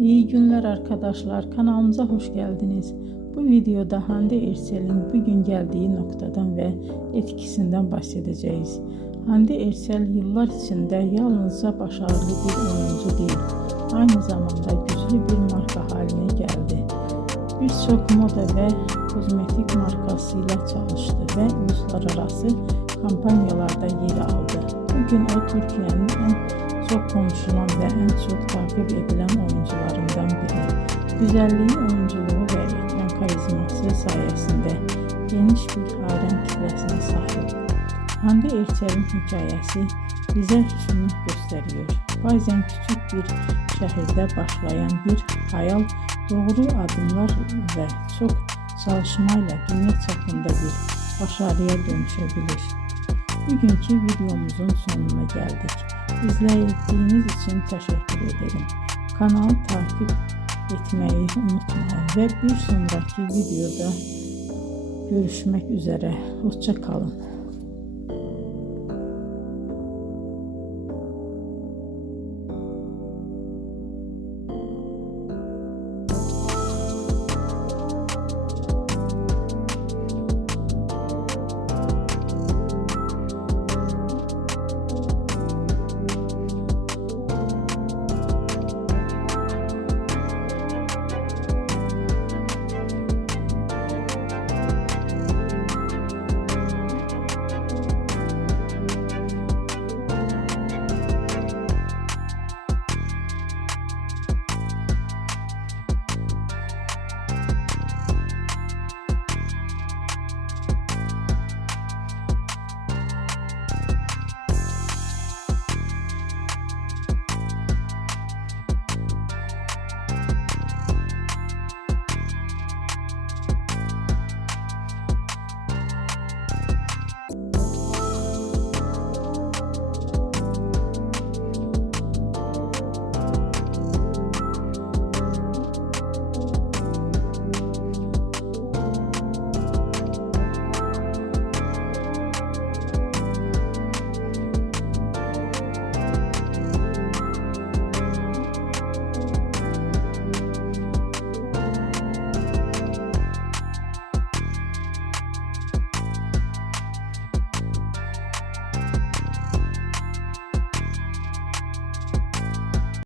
İyi günler arkadaşlar, kanalımıza hoş geldiniz. Bu videoda Hande Erçel'in bugün geldiği noktadan ve etkisinden bahsedeceğiz. Hande Erçel yıllar içinde yalnızca başarılı bir oyuncu değil, aynı zamanda güçlü bir marka haline geldi. Birçok moda ve kozmetik markasıyla çalıştı ve uluslararası kampanyalarda yer aldı. Bugün o Türkiye'nin en çok konuşulan ve en çok takip edilen oyuncularından biri. Güzelliği, oyunculuğu ve ekran karizması sayesinde geniş bir hayran kitlesine sahip. Hande Erçel'in hikayesi bize şunu gösteriyor. Bazen küçük bir şehirde başlayan bir hayal doğru adımlar ve çok çalışmayla dünya çapında bir başarıya dönüşebilir. Bugünkü videomuzun sonuna geldik. İzlediğiniz için teşekkür ederim. Kanalı takip etmeyi unutmayın ve bir sonraki videoda görüşmek üzere. Hoşça kalın.